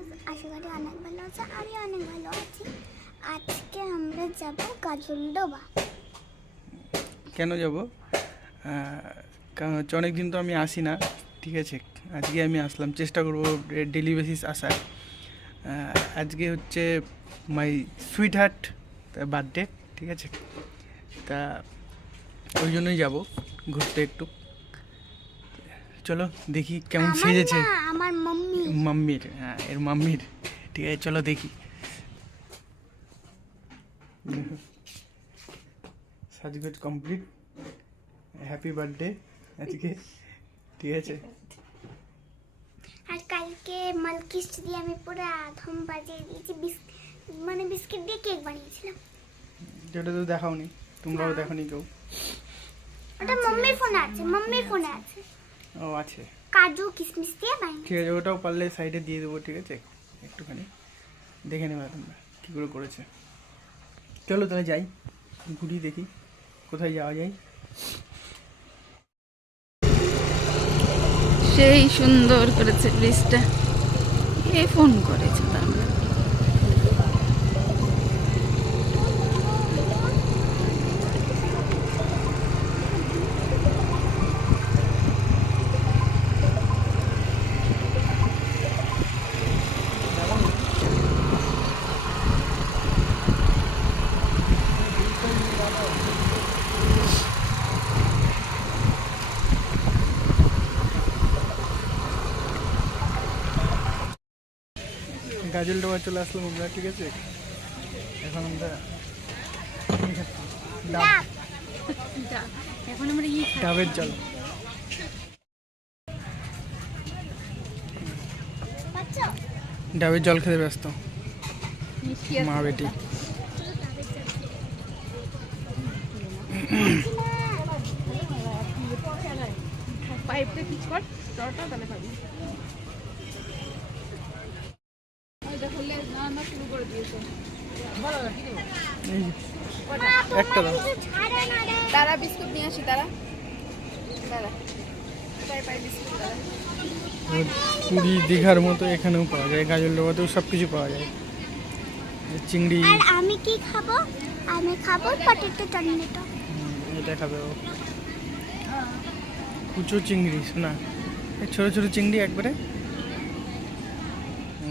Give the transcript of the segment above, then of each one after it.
আছে? আশা করি অনেক ভালো আছে, আমি অনেক ভালো আছি। আজকে আমরা যাব গাজলডোবা। কেন যাব? কারণ হচ্ছে অনেকদিন তো আমি আসি না, ঠিক আছে। আজকে আমি আসলাম, চেষ্টা করবো ডেলি বেসিস আসার। আজকে হচ্ছে মাই সুইট হার্ট বার্থডে, ঠিক আছে। তা ওই জন্যই যাব ঘুরতে একটু। চলো দেখি কেমন আমার সেজেছে। না, আমার মাম্মি। মাম্মির, হ্যাঁ এর মাম্মির, ঠিক আছে চলো দেখি। সাজগোজ কমপ্লিট, হ্যাপি বার্থডে আজকে, ঠিক আছে। আর কালকে মালকিস দিয়ে আমি পুরো আধম বাজিয়ে দিয়েছি, মানে বিস্কিট দিয়ে কেক বানিয়েছিলাম। যেটা তো দেখাওনি, তোমরাও দেখোনি কেউ। ওটা মাম্মির ফোনে আছে, মাম্মির ফোনে আছে। ও আছে, কাজু কিশমিশ দিয়ে বানিয়েছি। ঠিক আছে, ওটাও পারলে সাইডে দিয়ে দেবো, ঠিক আছে। একটুখানি দেখে নেবে তোমরা কী করে করেছে। চলো তাহলে যাই, ঘুরি দেখি কোথায় যাওয়া যায়। সেই সুন্দর করেছে ব্রিজটা। কে ফোন করেছে তার? গাজলডোবা চলে আসলাম আমরা, ঠিক আছে। এখন আমরা এখন আমরা ডাবের জল, ডাবের জল খেতে ব্যস্ত মা বেটি। পাইপটা ঠিক কর, স্টরটা তাহলে পাবি। না শুরু করে দিয়েছে। একটা দাও, তারা বিস্কুট নিয়ে আসি, তারা পাই বিস্কুট তারা। পুরী দীঘার মতো এখানেও পাওয়া যায়, গাজলডোবাতেও সব কিছু পাওয়া যায়। চিংড়ি, আর আমি কি খাবো? আমি খাবো পটেটো টর্নেটো। এটা খাবে ও। কুচো চিংড়ি, শোনা ছোটো ছোটো চিংড়ি একবারে,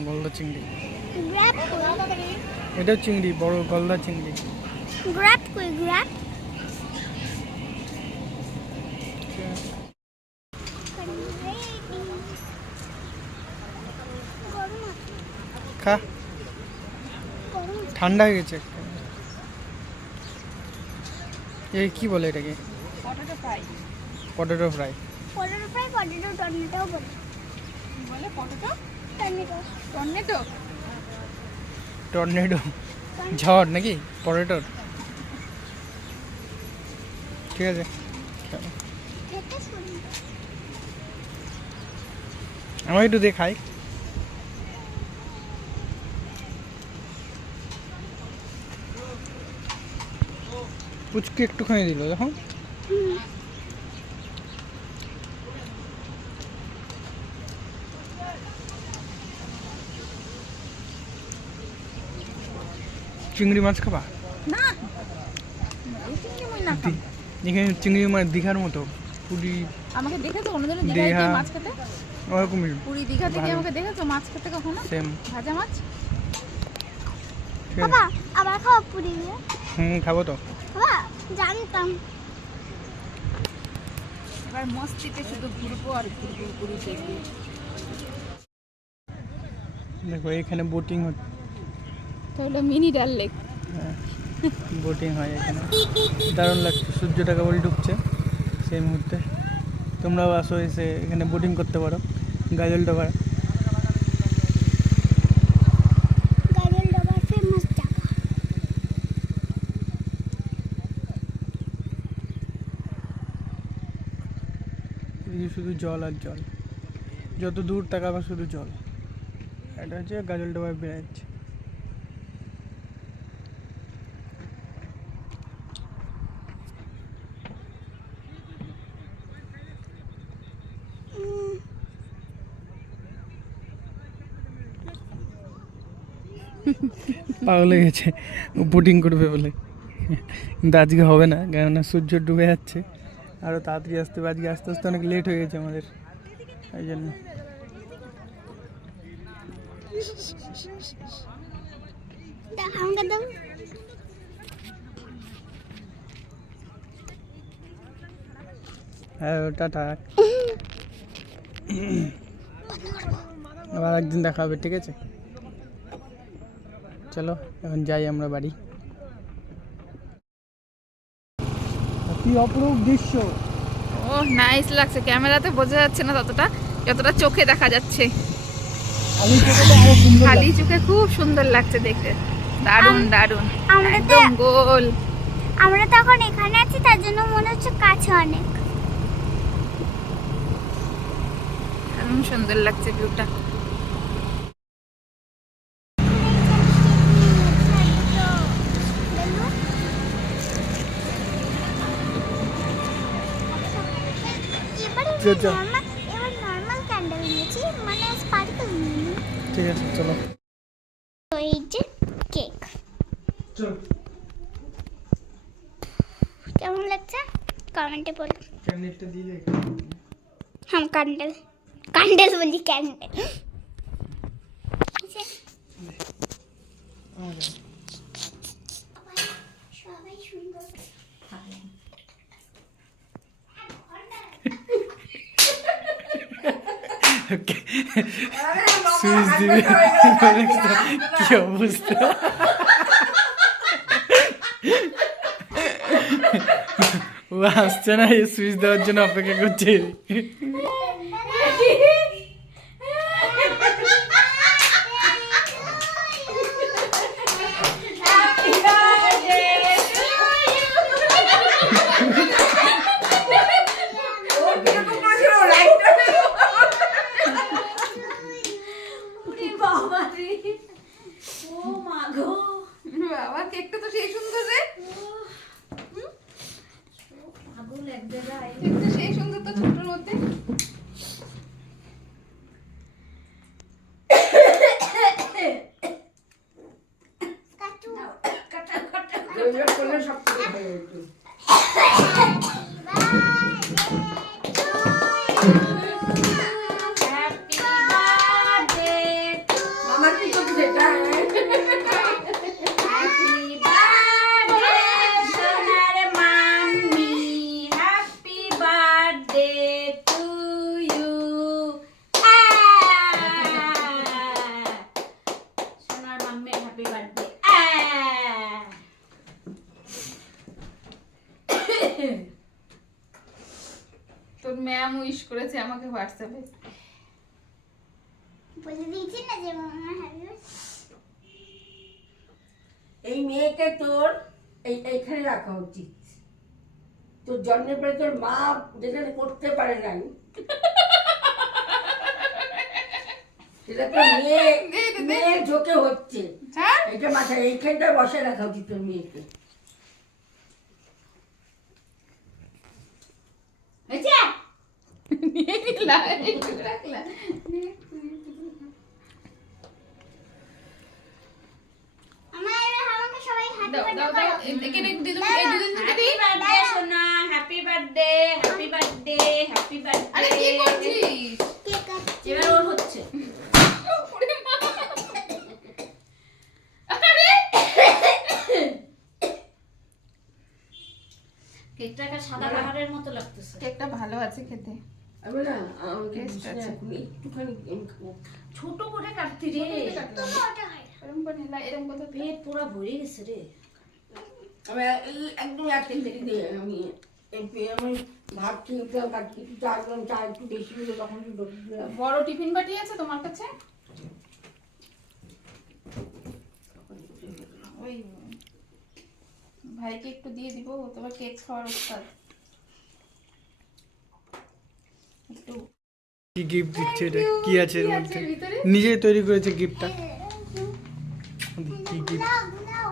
গলদা চিংড়ি। গ্র্যাব এটাও চিংড়ি, বড় গলদা চিংড়ি। গ্র্যাব কই গ্র্যাব। খা, ঠান্ডা হয়ে গেছে। এই কি বলে এটাকে? Potato fry potato fry. Potato fry, potato টর্নেটোও বলে। বলে পটেটো টর্নেটো। টর্নেটো। টর্নেডো ঝড় নাকি পটেটোর, ঠিক আছে। খেতে সুন্দর। আমার একটু দেখাই। পুচকে একটুখানি দিল, দেখো। চিংড়ি মাছ খাবা? না এই চিংড়ি মই না খাবো। এখানে চিংড়ি মাছ দীঘার মতো, পুরী আমাকে দেখেছো কোনোদিন দীঘা। দীঘায় গিয়ে মাছ খেতে? ওরকমই পুরী দীঘাতে গিয়ে ভালো। আমাকে দেখেছো মাছ খেতে কখনো? সেম, ভাজা মাছ। ঠিক আছে। বাবা আবার খাও পুরি দিয়ে। খাবো তো। বাবা জানতাম। এবার মস্তিতে শুধু ঘুরবো আর ঘুরবো, পুরী দেখবো। দেখো এখানে বোটিং হচ্ছে, তাহলে মিনি ডাল লেক। বোটিং হয় এখানে, দারুণ লাগছে। সূর্যটা কেবল ঢুকছে সেই মুহূর্তে। তোমরাও আসো, এসে এখানে বোটিং করতে পারো গাজলডোবা। গাজলডোবার ফেমাস জায়গা। এই যে শুধু জল আর জল, যত দূর তাকাবা শুধু জল। এটা হচ্ছে গাজলডোবা ব্রিজ। পাগল হয়ে গেছে বোটিং করবে বলে, কিন্তু আজকে হবে না, কেননা সূর্য ডুবে যাচ্ছে, আরও তাড়াতাড়ি আসতে হবে, আজকে আস্তে আস্তে অনেক লেট হয়ে গেছে আমাদের, এই জন্য। আমাকে দাও। হ্যাঁ টাটা, আবার একদিন দেখা হবে, ঠিক আছে? চলো এখন যাই আমরা বাড়ি। কি অপরূপ দৃশ্য! ও নাইস লাগছে, ক্যামেরাতে বোঝা যাচ্ছে না ততটা, যতটা চোখে দেখা যাচ্ছে। খালি চোখে খুব সুন্দর লাগছে দেখতে, দারুণ দারুণ, আমরা তো একদম গোল। আমরা তো এখন এখানে আছি, তার জন্য মনে হচ্ছে কাছে অনেক। দারুণ সুন্দর লাগছে ভিউটা। এবার নর্মাল ক্যান্ডেল নিয়েছি, মানে স্পার্কেল নিইনি। ঠিক আছে চলো। তো এই যে কেক, কেমন লাগছে কমেন্টে বলো। ক্যান্ডেলটা দিলে হ্যাঁ ক্যান্ডেল, ক্যান্ডেল বলি ক্যান্ডেল। সবাই সুন্দর। সুইচ দিবে, কি অবস্থা! ও আসছে না, এই সুইচ দেওয়ার জন্য অপেক্ষা করছে। বাবা কেকটা তো সেই সুন্দর রে, কেকটা সেই সুন্দর তো ছোটর মধ্যে। তোর ম্যাম উইশ করেছে আমাকে হোয়াটসঅ্যাপে। বলে দিয়েছি না যে মামা হ্যাপি এই মেয়েকে তোর এইখানে রাখা উচিত। তোর জন্মের পরে তোর মা যেটা করতে পারে নাই সেটা তো মেয়ে ঝোঁকে হচ্ছে, এটা মাথায় এইখানটা বসে রাখা উচিত তোর মেয়েকে। নিয়ে নিলা, একটু রাখলা। আমাকে সবাই হ্যাপি দাও দাও দাও, এখানে দিয়ে দাও, এই দুদিন থেকে দিই। বার্থডে সোনা, happy birthday, happy birthday, happy birthday. আরে কি করছিস? কেক কাটছি। এবার ওর হচ্ছে। ওরে মা। আরে কেকটাকে সাদা পাহাড়ের মতো লাগতেছে। কেকটা ভালো আছে খেতে। আমি না আমাকে Taste আছে। একটুখানি ছোট করে কাটতি রে, তুমি ওটা খাই। এরকম বানিলা, এরকম কথা পেট পুরো ভরে গেছে রে। আমি একদম এক থেকে দিয়ে আমি আমি ভাবছি একটু চা একটু বেশি হলে তখন বড় টিফিন বাটি আছে তোমার কাছে? ওই ভাইকে একটু দিয়ে দিব, তোমার কেক খাওয়ার উস্তাদ। একটু কি গিফট দিচ্ছে এটা? কি আছে এর কি আছে মধ্যে? ভিতরে? নিজেই তৈরি করেছে গিফটটা। কি গিফট? দাও, দাও।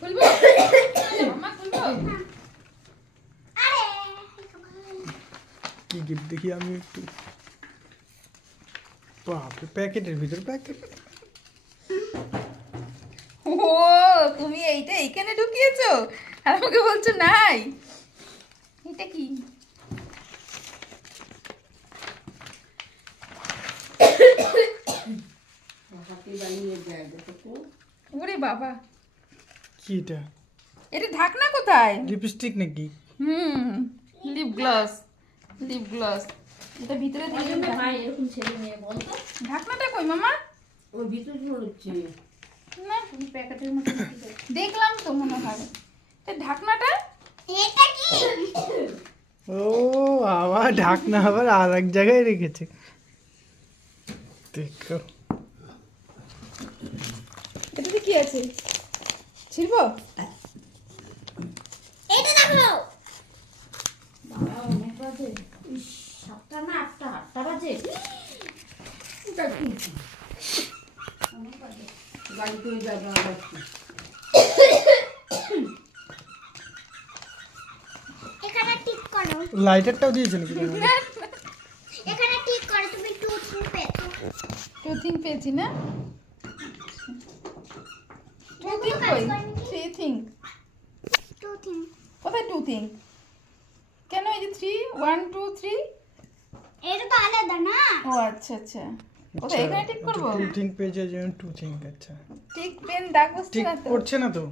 খুলবো? মামা খুলবো? আরে কি গিফট দেখি আমি একটু। বাপরে, প্যাকেটের ভিতর প্যাকেট। ও তুমি এইটা এইখানে ঢুকিয়েছো আর আমাকে বলছো নাই। এটা কি? হাতে বানিয়ে দেয় দেখো তো। ওরে বাবা, কি এটা? এটা ঢাকনা কোথায়? লিপস্টিক নাকি? Lip gloss, lip gloss. এটা ভিতরে দিয়ে দিন। এরকম ছেলে মেয়ে বলতো ঢাকনাটা কই মামা? ওর ভিতরে হচ্ছে না প্যাকেটের মধ্যে দেখলাম তো মনে হয়। এই ঢাকনাটা এটা কি? ও আবার ঢাকনা আবার আর এক জায়গায় রেখেছে। দেখো এটাতে কি আছে? ছিড়বো? এটা দেখো। বাবা অনেক বাজে। ইস, 7টা না 8টা বাজে। এটা কি? অনেক বাজে। বাড়িতে যাবো আবার কি? এখানে ঠিক করো, লাইটারটাও দিয়েছে নাকি? এখানে ঠিক করো, তুমি টু টু পেতো। টুথিং পেয়েছি না? টুথিং কাজ কই? করেনি কি? Three thing. Two thing. কোথায় টু থিং? কেন এই যে 3 1 2 3? এটা তো আলাদা না। ও আচ্ছা আচ্ছা। কোথায় এখানে ঠিক করবো? টু থিঙ্ক পেজে যেমন টু থিঙ্ক। আচ্ছা ঠিক পেন দাগ বসছে ঠিক না তো? করছে না তো?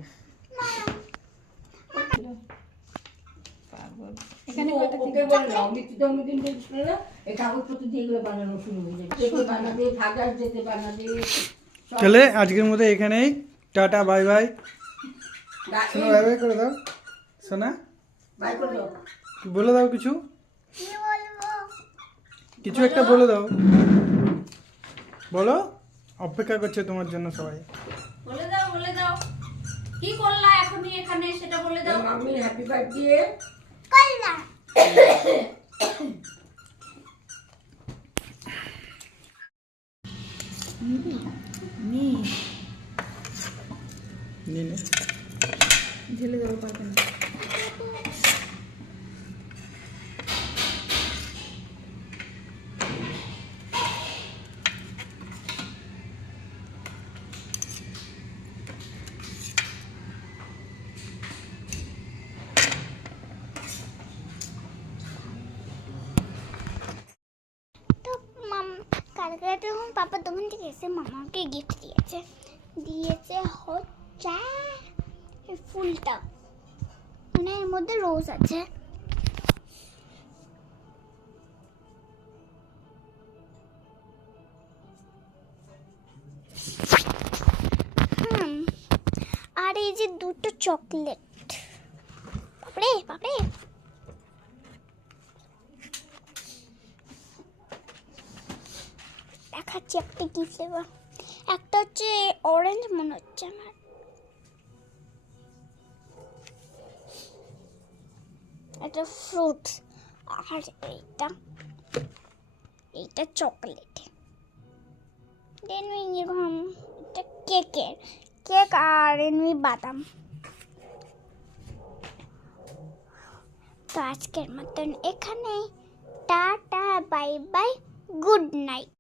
পাগল। এখানে ও- কয়টা ওকে ঠিক? বলে দাও, মৃত্যু জন্মদিন বলছিল না, এই কাগজপত্র দিয়ে এগুলো বানানো শুরু হয়ে যায়। যেতে বানাবে, ভাজার যেতে বানাবে। সব- তাহলে আজকের মতো এখানেই টাটা বাই বাই। দা- শোনো বাই বাই করে দাও সোনা, বাই করে দাও। বলে দাও কিছু, কি বলবো? কিছু একটা বলে দাও। বলো, অপেক্ষা করছে তোমার জন্য সবাই। বলে দাও, বলে দাও কি করলা এখনই এখানে সেটা বলে দাও। Mummy happy birthday. করলাম। নিয়ে নে। ঢেলে দেবো পারবে না। তো কালকে যখন পাপা দোকান থেকে এসে মামাকে গিফট দিয়েছে, দিয়েছে হচ্ছে এই ফুলটা, মানে এর মধ্যে রোজ আছে। আর এই যে দুটো চকলেট, বাপরে বাপরে, দেখাচ্ছি একটা কি ফ্লেভার। একটা হচ্ছে অরেঞ্জ মনে হচ্ছে আমার, একটা ফ্রুটস, আর এইটা চকলেট। দেন এরকম এটা কেক আর এমনি বাদাম। তো আজকের মতন এখানে tata bye bye, good night.